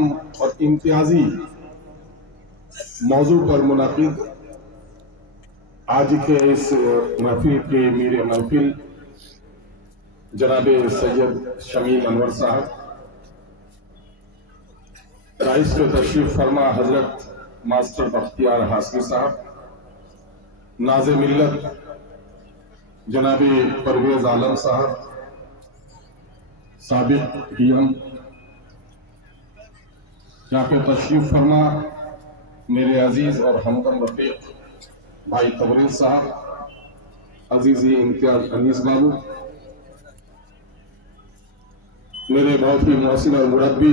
اہم اور امتیازی موضوع پر منعقد آج کے اس محفل کے میر محفل جناب سید شمیل انور صاحب، رئیس کے تشریف فرما حضرت ماسٹر بختیار ہاشمی صاحب، ناظم ملت جناب پرویز عالم صاحب، سابق پی ایم، یہاں پہ تشریف فرما میرے عزیز اور ہمدم رفیق بھائی تبریز صاحب، عزیزی امتیاز انیس بابو، میرے بہت ہی محسن اور مربی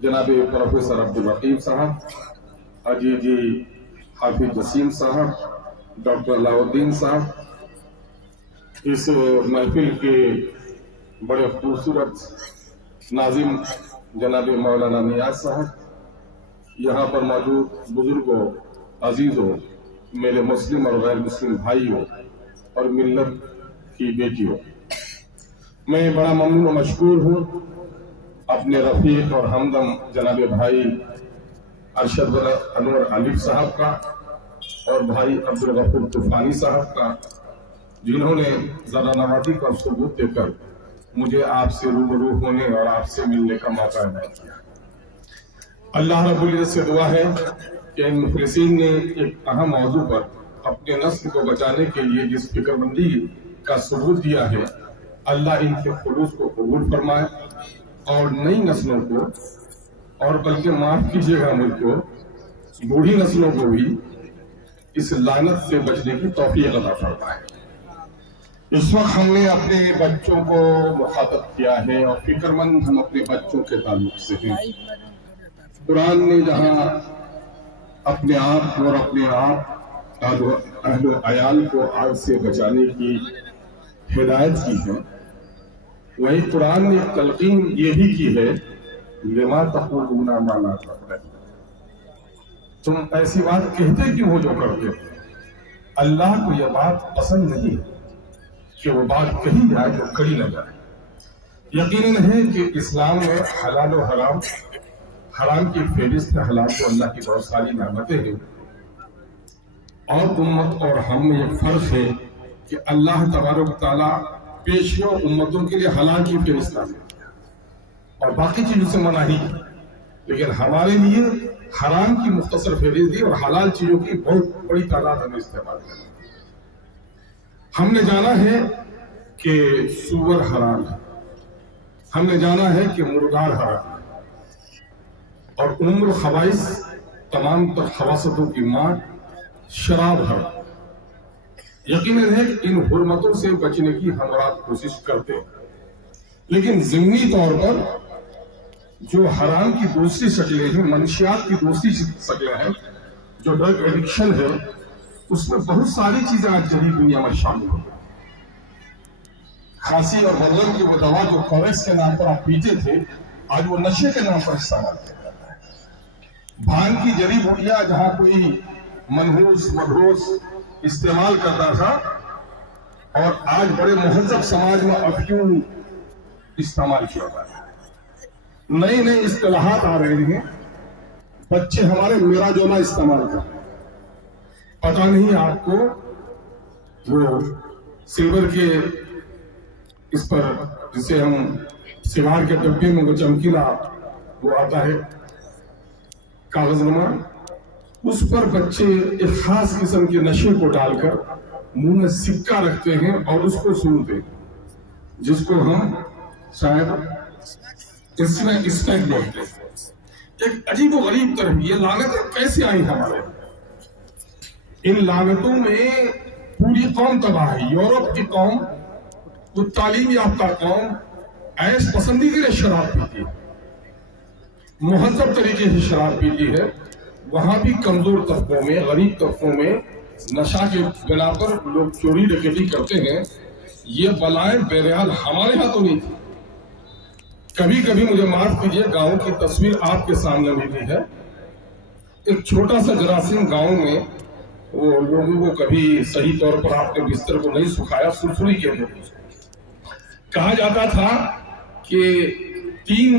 جناب پروفیسر عبدالرقیب صاحب، عزیزی حافظ جسیم صاحب، ڈاکٹر علاء الدین صاحب، اس محفل کے بڑے خوبصورت ناظم جناب مولانا نیاز صاحب، یہاں پر موجود بزرگوں، عزیزوں، میرے مسلم اور غیر مسلم بھائیوں اور ملت کی بیٹیوں، میں بڑا ممنون و مشکور ہوں اپنے رفیق اور ہمدم جناب بھائی ارشد انور علیف صاحب کا اور بھائی عبدالغفور طوفانی صاحب کا، جنہوں نے ذرا نوازی کا ثبوت دے کر مجھے آپ سے روبرو ہونے اور آپ سے ملنے کا موقع عنایت کیا۔ اللہ رب العزت سے دعا ہے کہ ان مخلصین نے ایک اہم موضوع پر اپنے نسل کو بچانے کے لیے جس فکر مندی کا ثبوت دیا ہے، اللہ ان کے خلوص کو قبول فرمائے اور نئی نسلوں کو، اور بلکہ معاف کیجیے گا مجھ کو، بوڑھی نسلوں کو بھی اس لعنت سے بچنے کی توفیق عطا فرمائے۔ اس وقت ہم نے اپنے بچوں کو مخاطب کیا ہے اور فکر مند ہم اپنے بچوں کے تعلق سے ہیں۔ قرآن نے جہاں اپنے آپ اور اپنے آپ اہل و عیال کو آگ سے بچانے کی ہدایت کی ہے، وہی قرآن نے تلقین یہ بھی کی ہے، لما تقولون ما لا تفعلون، تم ایسی بات کہتے کیوں ہو جو کرتے ہو؟ اللہ کو یہ بات پسند نہیں کہ وہ بات کہی جائے جو کری نہ جائے۔ یقیناً ہے کہ اسلام میں حلال و حرام، حرام کی فہرست حلال تو اللہ کی بہت ساری نعمتیں ہیں، اور امت اور ہم میں ایک فرق ہے کہ اللہ تبارک و تعالیٰ پیشوا امتوں کے لیے حلال کی فہرست نازل کیا اور باقی چیزوں سے منع ہی، لیکن ہمارے لیے حرام کی مختصر فہرست دی اور حلال چیزوں کی بہت بڑی تعداد ہمیں استعمال کرنا۔ ہم نے جانا ہے کہ سور حرام ہے، ہم نے جانا ہے کہ مردار حرام ہے، اور ام الخبائث تمام تر خباثتوں کی ماں شراب حرام۔ یقیناً ہے کہ ان حرمتوں سے بچنے کی ہم رات کوشش کرتے ہیں، لیکن ضمنی طور پر جو حرام کی دوسری شکلیں ہیں، منشیات کی دوسری شکلیں ہیں، جو ڈرگ ایڈکشن ہے، اس میں بہت ساری چیزیں آج جدید دنیا میں شامل ہو گئی۔ کھانسی اور بلغم کی وہ دوا جو کوریکس کے نام پر آپ پیتے تھے، آج وہ نشے کے نام پر استعمال کیا جاتا ہے۔ بھانگ کی جڑی بوٹیاں جہاں کوئی منحوس مدروس استعمال کرتا تھا، اور آج بڑے مہذب سماج میں افیون استعمال کیا جاتا ہے۔ نئے نئے اصطلاحات آ رہے ہیں، بچے ہمارے میرا جونا استعمال کر رہے ہیں۔ پتہ نہیں آپ کو وہ سلور کے اس پر جسے ہم سگار کے ڈبے میں وہ چمکیلا وہ آتا ہے کاغذ نما، اس پر بچے ایک خاص قسم کے نشے کو ڈال کر منہ میں سکہ رکھتے ہیں اور اس کو سنتے ہیں، جس کو ہم شاید اسمیک بولتے ہیں۔ ایک عجیب و غریب طرح یہ لعنتیں کیسے آئی ہمارے؟ ان لعنتوں میں پوری قوم تباہ ہے۔ یورپ کی قوم، وہ تعلیم یافتہ قوم، عیش پسندی کے لیے شراب پیتی ہے، مہذب طریقے سے شراب پیتی ہے، وہاں بھی کمزور طبقوں میں، غریب طبقوں میں نشہ کے بنا پر لوگ چوری ڈکیتی کرتے ہیں۔ یہ بلائیں بہرحال ہمارے ہاں تو نہیں تھی۔ کبھی کبھی مجھے معاف کیجیے، گاؤں کی تصویر آپ کے سامنے ملی ہے۔ ایک چھوٹا سا جراثیم گاؤں میں، وہ لوگوں کو کبھی صحیح طور پر آپ نے بستر کو نہیں سکھایا، سرسری کے لیے کہا جاتا تھا کہ 3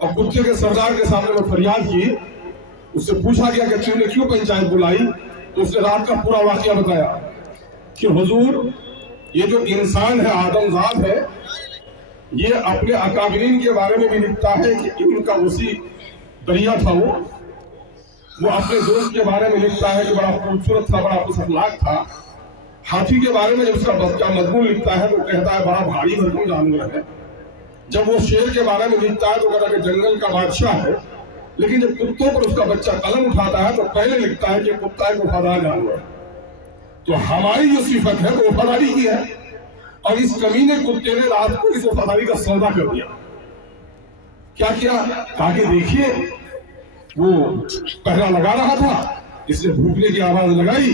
اور کتے کے سردار کے سامنے میں فریاد کی. اس سے پوچھا گیا کہ تم نے کیوں پنچایت بلائی؟ تو اس نے رات کا پورا واقعہ بتایا کہ حضور یہ جو انسان ہے، آدم ذات ہے، یہ اپنے اکابرین کے بارے میں بھی لکھتا ہے کہ ان کا اسی دریا تھا. وہ اپنے دوست کے بارے میں لکھتا ہے کہ بڑا خوبصورت تھا، بڑا خوش اخلاق تھا. ہاتھی کے بارے میں جب اس کا مضمون لکھتا ہے تو کہتا ہے بڑا بھاری بھرکم جانور ہے. جب وہ شیر کے بارے میں لکھتا ہے تو کہتا ہے کہ جنگل کا بادشاہ ہے. لیکن جب کتوں پر اس کا بچہ قلم اٹھاتا ہے تو پہلے لکھتا ہے کہ کتا ایک وفادار جانور ہے. تو ہماری جو صفت ہے وہ وفاداری کی ہے، اور اس کمینے کتے نے رات کو اس وفاداری کا سودا کر دیا. کیا کیا؟ کہا کہ دیکھیے وہ پہرا لگا رہا تھا، اس نے بھوکنے کی آواز لگائی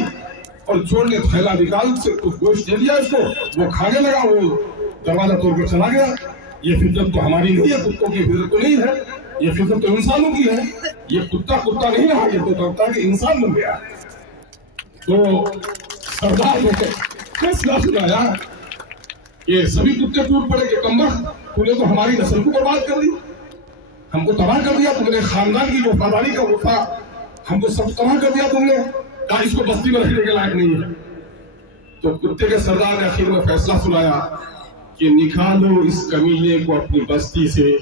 اور چور نے تھیلا نکال سے کچھ گوشت دے دیا اس کو، وہ کھانے لگا، وہ دروازہ توڑ کر چلا گیا. یہ فطرت تو ہماری نہیں ہے، کتوں کی فطرت تو نہیں ہے، یہ فطرت تو انسانوں کی ہے. یہ کتا نہیں رہا، یہ تو کرتا کہ انسان بن گیا. تو سردار نے فیصلہ سنایا کہ سبھی کتے ٹوٹ پڑے کہ کمبخت، تو نے تو ہماری نسل کو برباد کر دی، ہم کو تباہ کر دیا. تم نے خاندان کی جو وفاداری کا وہ تھا ہم کو سب تباہ کر دیا تم نے، کہا اس کو بستی میں رکھنے کے لائق نہیں ہے. تو کتے کے سردار نے آخر میں فیصلہ سنایا کہ نکالو اس کمینے کو اپنی بستی سے،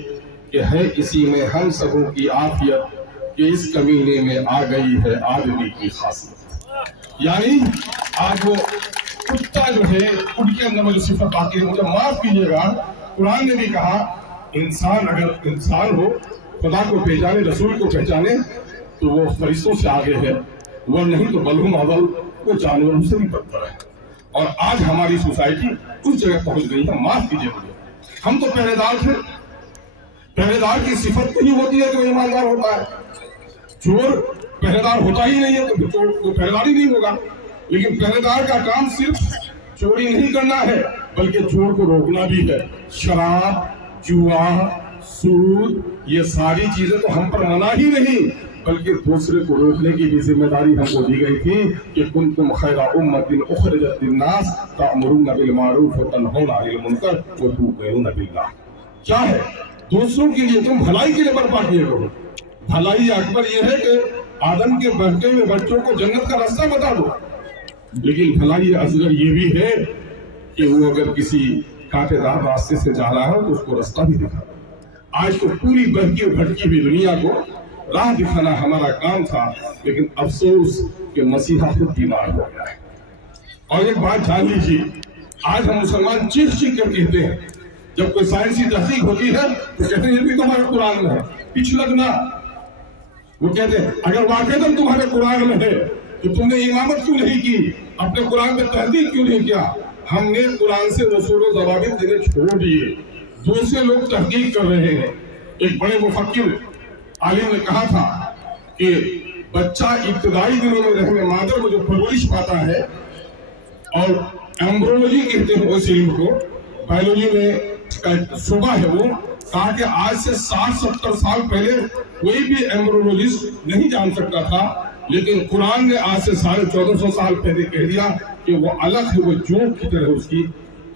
کہ ہے اسی میں ہم سبوں کی عافیت، کہ اس کمینے میں آ گئی ہے آدمی کی خاصیت. یعنی آج وہ کتا جو ہے ان کے اندر میں جو صفت آتی ہے، مجھے معاف کیجیے گا، قرآن نے بھی کہا انسان اگر انسان ہو، خدا کو پہچانے، رسول کو پہچانے تو وہ فرشتوں سے آگے ہے، وہ نہیں تو بلہم اضل، وہ جانوروں سے بھی بدتر ہے. اور آج ہماری سوسائٹی اس جگہ پہنچ گئی ہے. معاف کیجیے مجھے، ہم تو پہرے دار تھے. پہرے دار کی صفت نہیں ہوتی ہے کہ وہ ایماندار ہوتا ہے. چور پہرے دار ہوتا ہی نہیں ہے تو چور کو پہرے دار ہی نہیں ہوگا. لیکن پہرے دار کا کام صرف چوری نہیں کرنا ہے بلکہ چور کو روکنا بھی ہے. شراب، جوا، سود، یہ ساری چیزیں تو ہم پر منع ہی نہیں بلکہ دوسرے کو روکنے کی بھی ذمہ داری ہم کو دی گئی تھی کہ کنتم خیر امۃ اخرجت للناس تأمرون بالمعروف وتنہون عن المنکر وتؤمنون باللہ. کیا ہے؟ دوسروں کے لیے تم بھلائی کے لیے برپا کیے کرو. بھلائی اکبر یہ ہے کہ آدم کے بہتے ہوئے بچوں کو جنت کا راستہ بتا دو. لیکن بھلائی اصغر یہ بھی ہے کہ وہ اگر کسی کانٹے دار راستے سے جا رہا ہے تو اس کو راستہ بھی دکھا دو. آج تو پوری بہکی اور بھٹکی ہوئی دنیا کو راہ دکھانا ہمارا کام تھا، لیکن افسوس کہ مسیحا خود بیمار ہو گیا ہے. اور ایک بات جان لیجیے، آج ہم مسلمان چیخ چیخ کر کہتے ہیں، جب کوئی سائنسی تحقیق ہوتی ہے تو کہتے ہیں یہ بھی تمہارے قرآن میں ہے. پیچھے لگنا، وہ کہتے ہیں اگر واقعی تمہارے قرآن میں ہے تو تم نے امامت کیوں نہیں کی، اپنے قرآن میں تحقیق کیوں نہیں کیا؟ ہم نے قرآن سے رسول و ضوابط دینے چھوڑ دیے، دوسرے لوگ تحقیق کر رہے ہیں. ایک بڑے مفکر عالم نے کہا تھا کہ بچہ ابتدائی دنوں میں رحم مادر میں جو پرورش پاتا ہے، اور ایمبرولوجی کہتے ہیں اس علم کو، بایولوجی میں کا شعبہ ہے، وہ کہا کہ آج سے 60-70 سال پہلے کوئی بھی ایمبرولوجسٹ نہیں جان سکتا تھا، لیکن قرآن نے آج سے 1450 سال پہلے کہہ دیا کہ وہ الگ ہے، وہ جوک کی طرح اس کی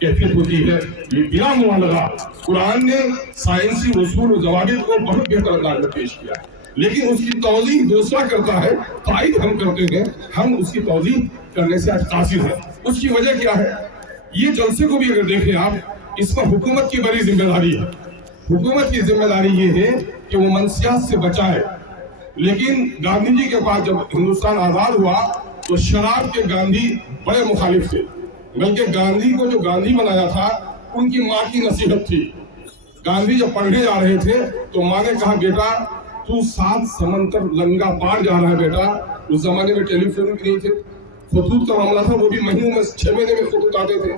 کیفیت ہوتی ہے. یہ بلا مبالغہ قرآن نے سائنسی اصول و ضوابط کو بہت بہتر انداز میں پیش کیا، لیکن اس کی توضیح دوسرا کرتا ہے، تائید ہم کرتے ہیں، ہم اس کی توضیح کرنے سے آج قاصر ہیں. اس کی وجہ کیا ہے؟ یہ جلسے کو بھی اگر دیکھیں آپ، اس پر حکومت کی بڑی ذمہ داری ہے. حکومت کی ذمہ داری یہ ہے کہ وہ منشیات سے بچائے. لیکن گاندھی جی کے پاس جب ہندوستان آزاد ہوا تو شراب کے گاندھی بڑے مخالف تھے، بلکہ گاندھی کو جو گاندھی بنایا تھا ان کی ماں کی نصیحت تھی. گاندھی جب پڑھنے جا رہے تھے تو ماں نے کہا بیٹا تو 7 سمندر لنگا پار جا رہا ہے بیٹا. اس زمانے میں ٹیلی فون بھی نہیں تھے، خطوط کا معاملہ تھا، وہ بھی مہینوں میں 6 مہینے میں خطوط آتے تھے.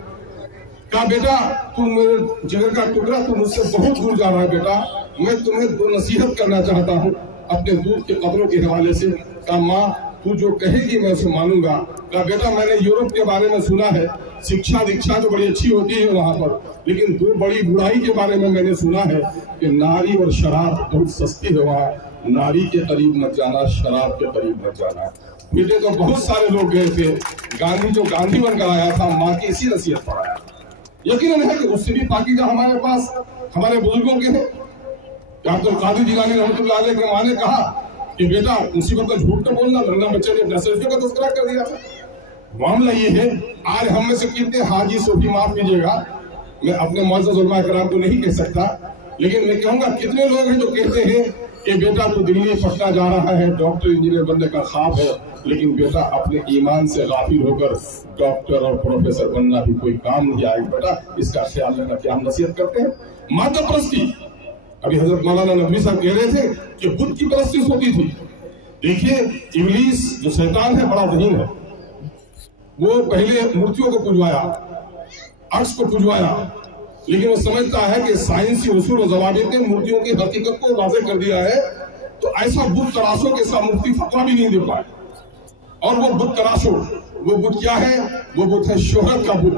کہا بیٹا تو میرے جگر کا ٹکڑا، تو مجھ سے بہت دور جا رہا ہے بیٹا، میں تمہیں 2 نصیحت کرنا چاہتا ہوں اپنے دودھ کے قطروں کے حوالے سے. کہا ماں تو جو کہے گی میں اسے مانوں گا. کہا بیٹا میں نے یورپ کے بارے میں سنا ہے، شکشا دیکشا تو بڑی اچھی ہوتی ہے وہاں پر، لیکن 2 بڑی برائی کے بارے میں نے سنا ہے کہ ناری اور شراب بہت سستی ہے وہاں. ناری کے قریب مت جانا، شراب کے قریب مت جانا. بیٹے تو بہت سارے لوگ گئے تھے، گاندھی جو گاندھی بن کر آیا تھا ماں کی اسی نصیحت پر آیا. یقیناً ہے کہ اس سے بھی پاکیزہ ہمارے پاس ہمارے بزرگوں کے ہیں. عبد القادر جیلانی رحمۃ اللہ علیہ کے ماں نے کہا کہ بیٹا مصیبت کا جھوٹ نہ بولنا، ننگا بچے نے اپنے سیلفی کا تذکرہ کر دیا تھا۔ معاملہ یہ ہے، آج ہم میں سے کتنے حاجی صوفی، معاف کیجیے گا میں اپنے معزز علماء کرام کو نہیں کہہ سکتا، لیکن میں کہوں گا کتنے لوگ ہیں جو کہتے ہیں کہ بیٹا تو دلی پٹنہ جا رہا ہے، ڈاکٹر انجینئر بننے کا خواب ہے، لیکن بیٹا اپنے ایمان سے غافل ہو کر ڈاکٹر اور پروفیسر بننا بھی کوئی کام نہیں آئے، بیٹا اس کا خیال رکھنا۔ کیا ہم نصیحت کرتے ہیں؟ مادہ پرستی، ابھی حضرت مولانا ندوی صاحب کہہ رہے تھے کہ بت کی پرستی ہوتی تھی۔ دیکھیے ابلیس جو شیطان ہے بڑا ذہین ہے، وہ پہلے مورتیوں کو پجوایا، عکس کو پجوایا، لیکن وہ سمجھتا ہے کہ سائنسی اصول و ضوابط نے مورتیوں کی حقیقت کو واضح کر دیا ہے، تو ایسا بت تراشو کے ساتھ مفتی فتویٰ بھی نہیں دے پائے۔ اور وہ بت تراشو، وہ بت کیا ہے؟ وہ بت ہے شہرت کا بت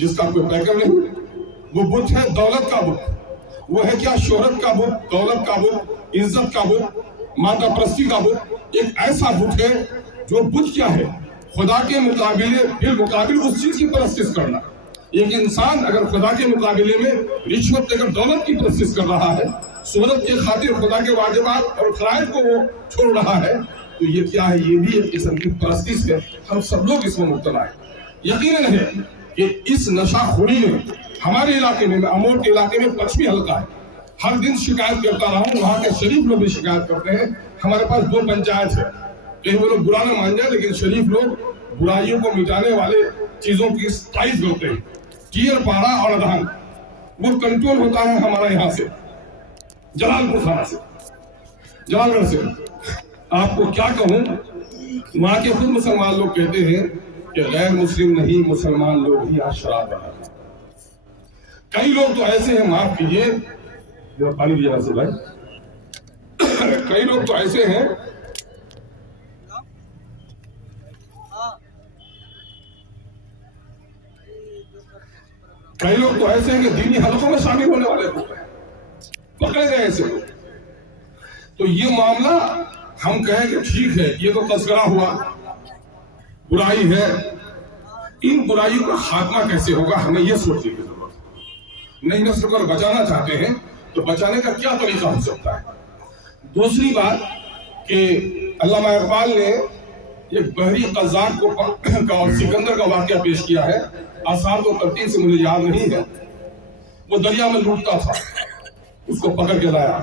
جس کا کوئی پیکر نہیں، وہ بت ہے دولت کا بت، وہ ہے کیا؟ شہرت کا بت، دولت کا بت، عزت کا بت، مادہ پرستی کا بت۔ ایک ایسا بت ہے جو بت کیا ہے؟ خدا کے بالمقابل اس چیز کی پرستش کرنا۔ ایک انسان اگر خدا کے مقابلے میں رشوت لے کر دولت کی پرستش کر رہا ہے، صورت کے خاطر خدا کے واجبات اور فرائض کو وہ چھوڑ رہا ہے، تو یہ کیا ہے؟ یہ بھی ایک قسم کی پرستش ہے۔ ہم سب لوگ اس میں مبتلا ہیں۔ یقیناً ہے کہ اس نشہ خوری نے ہمارے علاقے میں، امور کے علاقے میں پچھوی حلقہ ہے، ہر دن شکایت کرتا رہا ہوں، وہاں کے شریف لوگ بھی شکایت کرتے ہیں۔ ہمارے پاس 2 پنچایت ہے، کہیں وہ لوگ برا نہ مان جائے، لیکن شریف لوگ برائیوں کو مٹانے والے چیزوں کی تعریف کرتے ہیں۔ ٹیر پاڑا اور ادھان وہ کنٹرول ہوتا ہے ہمارا یہاں سے، جلال پور تھانہ سے، جلال گڑھ سے۔ آپ کو کیا کہوں، وہاں کے خود مسلمان لوگ کہتے ہیں کہ غیر مسلم نہیں، مسلمان لوگ ہی آج شراب بناتے ہیں۔ کئی لوگ تو ایسے ہیں، معاف کیجیے، پانی دیا سے بھائی، کئی لوگ تو ایسے ہیں کہ دینی حلقوں میں شامل ہونے والے لوگ ہیں، پکڑے گئے ایسے لوگ۔ تو یہ معاملہ ہم کہیں کہ ٹھیک ہے، یہ تو تذکرہ ہوا، برائی ہے، ان برائیوں کا خاتمہ کیسے ہوگا، ہمیں یہ سوچنے کی ضرورت ہے۔ نئی نسل کو بچانا چاہتے ہیں تو بچانے کا کیا طریقہ ہو سکتا ہے؟ دوسری بات کہ علامہ اقبال نے ایک بحری قزاق کا سکندر کا واقعہ پیش کیا ہے، آسان تو ترتیب سے مجھے یاد نہیں ہے۔ وہ دریا میں لوٹتا تھا، اس کو پکڑ کے لایا،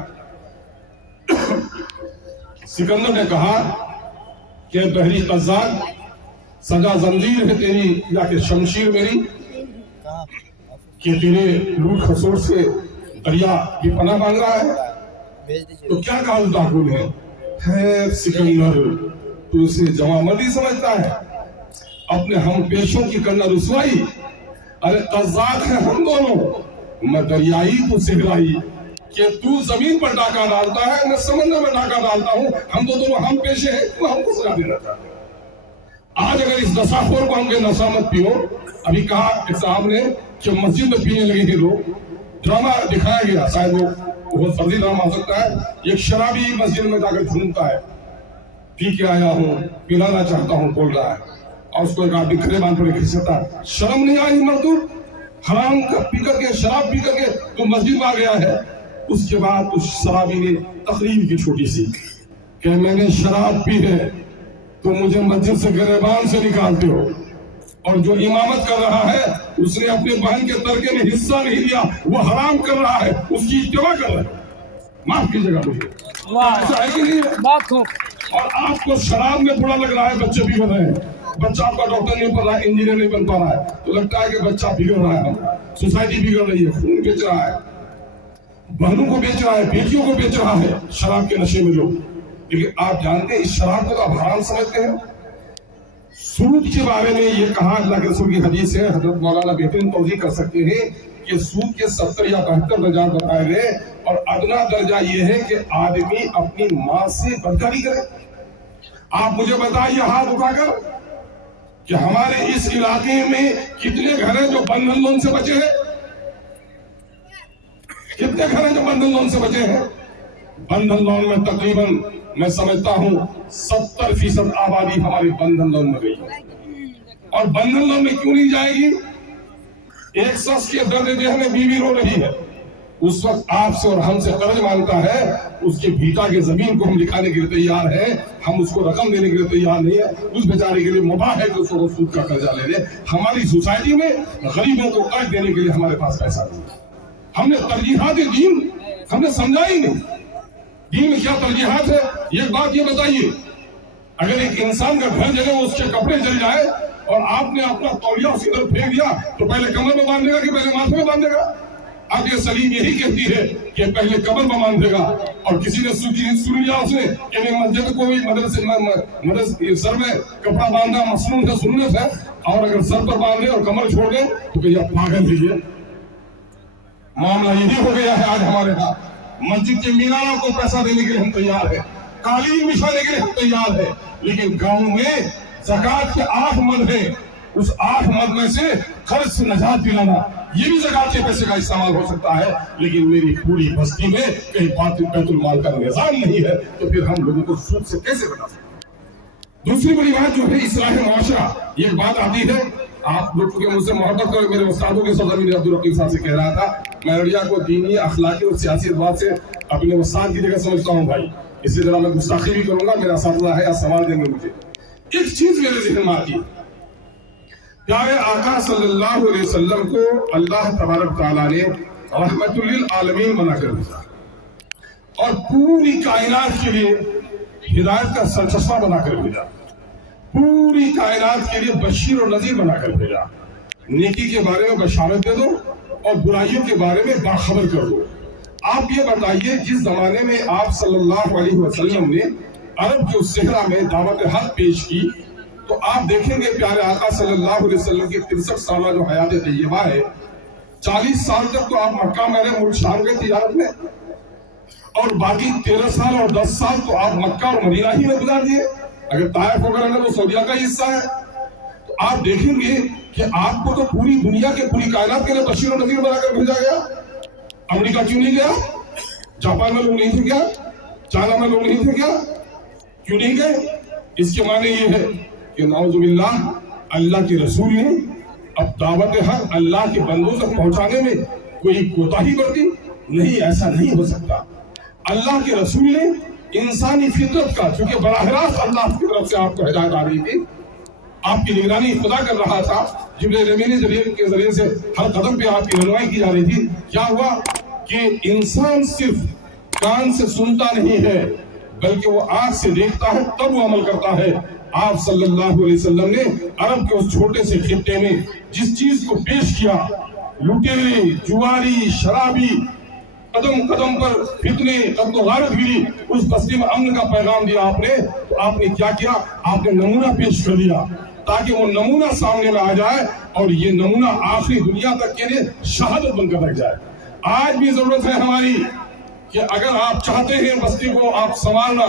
سکندر نے کہا کہ بحری قزاق، سزا زنجیر ہے تیری یا کہ شمشیر میری، کہ تیرے لوٹ خسوٹ سے دریا بھی پناہ مانگ رہا ہے۔ تو کیا کہا اس ڈاکو نے؟ ہے سکندر، تو اسے جوان مردی سمجھتا ہے، اپنے ہم پیشوں کی کرنا رسوائی، ارے قزاق ہے ہم دونوں، میں دریائی تو صحرائی، کہ تو زمین پر ڈاکہ ڈالتا ہے، میں سمندر میں ڈاکہ ڈالتا ہوں، ہم دونوں ہم پیشے ہیں، تو ہم کو سزا دینا چاہتے ہیں۔ آج اگر اس نشہ خور کو ہم کے نشہ مت پیو، ابھی کہا ایک صاحب نے کہ مسجد میں پینے لگے ہیں لوگ، ڈرامہ دکھایا گیا، شاید وہ بہت فرضی ڈرامہ ہو سکتا ہے، ایک شرابی مسجد میں جا کر جھومتا ہے، پی کے آیا ہوں، پلانا چاہتا ہوں بول رہا ہے، اور اس کو ایک آدمی کھڑے باندھ پر کھینچتا ہے، شرم نہیں آئی مردود، حرام کا پی کر کے، شراب پی کر کے تو مسجد میں آ گیا ہے۔ اس کے بعد اس شرابی نے تقریر کی چھوٹی سی کہ میں نے شراب پی ہے تو مجھے مسجد سے گریبان سے نکالتے ہو، اور جو امامت کر رہا ہے اس نے اپنے بہن کے ترکے میں حصہ نہیں لیا، وہ حرام کر رہا ہے، اس کی اتباع کر رہا ہے۔ معاف کیجیے گا مجھے، ایسا ہے کہ نہیں ہے؟ اور آپ کو شراب میں برا لگ رہا ہے، بچے بگڑ رہے ہیں، بچہ آپ کا ڈاکٹر نہیں پڑھ رہا ہے، انجینئر نہیں بن پا رہا ہے، تو لگتا ہے کہ بچہ بگڑ رہا ہے، سوسائٹی بگڑ رہی ہے، خون بیچ رہا ہے، بہنوں کو بیچ رہا ہے، بیٹیوں کو بیچ رہا ہے شراب کے نشے میں لوگ۔ لیکن آپ جانتے ہیں اس شراب کو آپ حرام سمجھتے ہیں۔ سود کے بارے میں یہ کہا، اللہ کے رسول کی حدیث ہے، حضرت مولانا بہترین توضیح کر سکتے ہیں کہ سود کے 70 یا 72 درجات بتائے گئے، اور ادنا درجہ یہ ہے کہ آدمی اپنی ماں سے بدکاری کرے۔ آپ مجھے بتائیے ہاتھ اٹھا کر کہ ہمارے اس علاقے میں کتنے گھر ہیں جو بندھن لون سے بچے ہیں؟ کتنے گھر ہیں جو بندھن لون سے بچے ہیں؟ بندھن لون میں تقریباً میں سمجھتا ہوں 70% آبادی ہماری بندھن لون میں گئی، اور بندھن لون میں کیوں نہیں جائے گی؟ ایک شخص کے درد دہ میں بیوی رو رہی ہے، اس وقت آپ سے اور ہم سے قرض مانگتا ہے، اس کے بھیٹا کے زمین کو ہم لکھانے کے لیے تیار ہیں، ہم اس کو رقم دینے کے لیے تیار نہیں ہے، اس بیچارے کے لیے مباح ہے کہ اس کو سود کا قرضہ لے لے۔ ہماری سوسائٹی میں غریبوں کو قرض دینے کے لیے ہمارے پاس پیسہ نہیں ہے۔ ہم نے ترجیحات دین ہم نے سمجھا ہی نہیں، دین میں کیا ترجیحات ہے۔ ایک بات یہ بتائیے، اگر ایک انسان کا گھر جلے، اس کے کپڑے جل جائے اور آپ نے اپنا تولیہ اسی طرف پھینک دیا تو پہلے کمر میں باندھے گا کہ پہلے ماتھے میں باندھے گا؟ اب یہ سلیم یہی کہتی ہے کہ پہلے کمر میں باندھے گا، اور کسی نے سن لیا اس نے کہ نہیں مسجد کو بھی مدرسے سر میں کپڑا باندھنا مسنون ہے، سنت ہے، اور اگر سر پر باندھے اور کمر چھوڑ دے تو کہ یہ پاگل ہے۔ یہ معاملہ یہی ہو گیا ہے آج ہمارے ہاں۔ مسجد کے میناروں کو پیسہ دینے کے لیے ہم تیار ہیں، قالین بچھانے کے لیے ہم تیار ہیں، لیکن گاؤں میں زکوٰۃ کے 8 مد ہیں، اس 8 مد میں سے قرض سے نجات دلانا، یہ بھی زکوٰۃ کے پیسے کا استعمال ہو سکتا ہے، لیکن میری پوری بستی میں کہیں بیت المال کا نظام نہیں ہے، تو پھر ہم لوگوں کو سود سے کیسے بنا سکتے ہیں؟ دوسری بڑی بات جو ہے اصلاح معاشرہ، یہ بات آتی ہے، آپ لوگ کے مجھ سے محبت کرو، میرے استادوں کے سرزمین عبدالرقیب صاحب سے کہہ رہا تھا، میں رڈیا کو دینی، اخلاقی اور سیاسی اعتبار سے اپنے استاد کی جگہ سمجھتا ہوں بھائی، اسی طرح میں گستاخی بھی کروں گا، میرا اساتذہ ہے یا سوال دیں گے مجھے۔ ایک چیز میرے ذہن میں آتی ہے، پیارے آقا صلی اللہ علیہ وسلم کو اللہ تبارک تعالیٰ نے رحمت للعالمین بنا کر بھیجا اور پوری کائنات کے لیے ہدایت کا سرچشمہ بنا کر بھیجا، پوری کائنات کے لیے بشیر اور نذیر بنا کر بھیجا۔ نیکی کے بارے میں بشارت دے دو اور برائیوں کے بارے میں باخبر کر دو۔ آپ یہ بتائیے، جس زمانے میں آپ صلی اللہ علیہ وسلم نے عرب کے صحرا میں دعوت حق پیش کی، تو آپ دیکھیں گے پیارے آقا صلی اللہ علیہ وسلم کی 63 سالہ جو حیات طیبہ ہے، 40 سال تک تو آپ مکہ میں رہے، ملک شام گئے تجارت میں، اور باقی 13 سال اور 10 سال تو آپ مکہ اور مدینہ ہی میں گزار دیے۔ اگر طائف وغیرہ میں وہ سعودیہ کا حصہ ہے، تو آپ دیکھیں گے کہ آپ کو تو پوری دنیا کے، پوری کائنات کے لیے بشیر و نذیر بنا کر بھیجا گیا۔ امریکہ کیوں نہیں گیا؟ جاپان میں لوگ نہیں تھے کیا؟ چائنا میں لوگ نہیں تھے کیا؟ کیوں نہیں گئے؟ اس کے معنی یہ ہے کہ نعوذ باللہ اللہ کے رسول نے اب دعوت حق اللہ کے بندوں تک پہنچانے میں کوئی کوتاہی برتی نہیں، ایسا نہیں ہو سکتا۔ اللہ کے رسول نے انسانی فطرت کا، چونکہ براہ راست اللہ کی طرف سے آپ کو ہدایت آ رہی تھی، آپ کی نگرانی خدا کر رہا تھا، جبرائیل امین کے ذریعے سے ہر قدم پہ آپ کی رہنمائی کی جا رہی تھی، کیا ہوا کہ انسان صرف کان سے سنتا نہیں ہے بلکہ وہ آنکھ سے دیکھتا ہے، تب وہ عمل کرتا ہے۔ آپ صلی اللہ علیہ وسلم نے عرب کے اس چھوٹے سے خطے میں جس چیز کو پیش کیا، لٹیرے، جواری، شرابی، قدم قدم پر فتنے، قتل و غارت گری، اس بستی میں امن کا پیغام دیا آپ نے، تو آپ نے کیا کیا؟ آپ نے نمونہ پیش کر دیا تاکہ وہ نمونہ سامنے میں آ جائے اور یہ نمونہ آخری دنیا تک کے لیے شہادت بن کر رکھ جائے۔ آج بھی ضرورت ہے ہماری کہ اگر آپ چاہتے ہیں بستی کو آپ سنوارنا،